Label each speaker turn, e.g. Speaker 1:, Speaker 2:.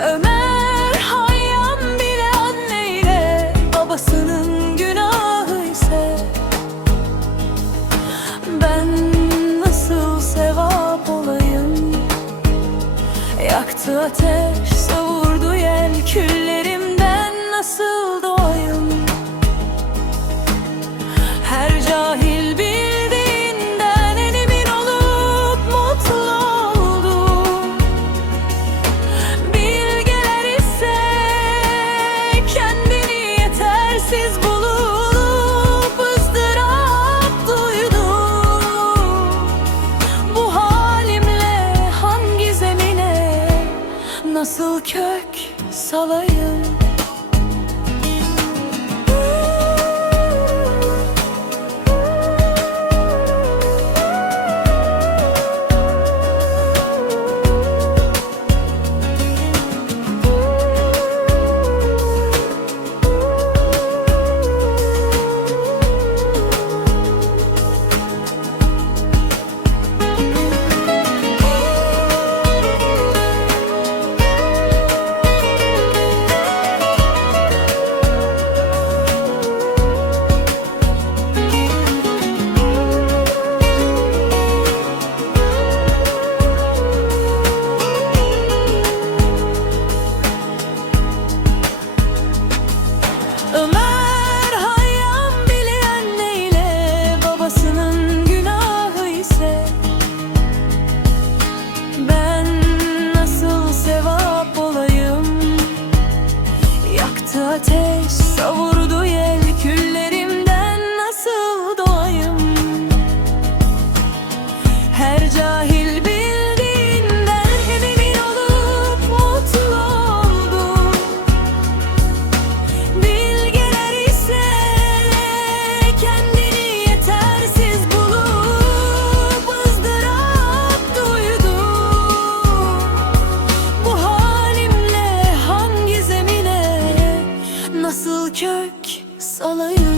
Speaker 1: Ömer Hayyam bile anneyle babasının günahı ise Ben nasıl sevap olayım? Yaktı ateş savurdu yel küllerimden nasıl nasıl kök salayım Ömer Hayyam bile anneyle babasının günahı ise Ben nasıl sevap olayım? Yaktı ateş savurdu yel küllerimden nasıl doğayım? Her cahil kök salayım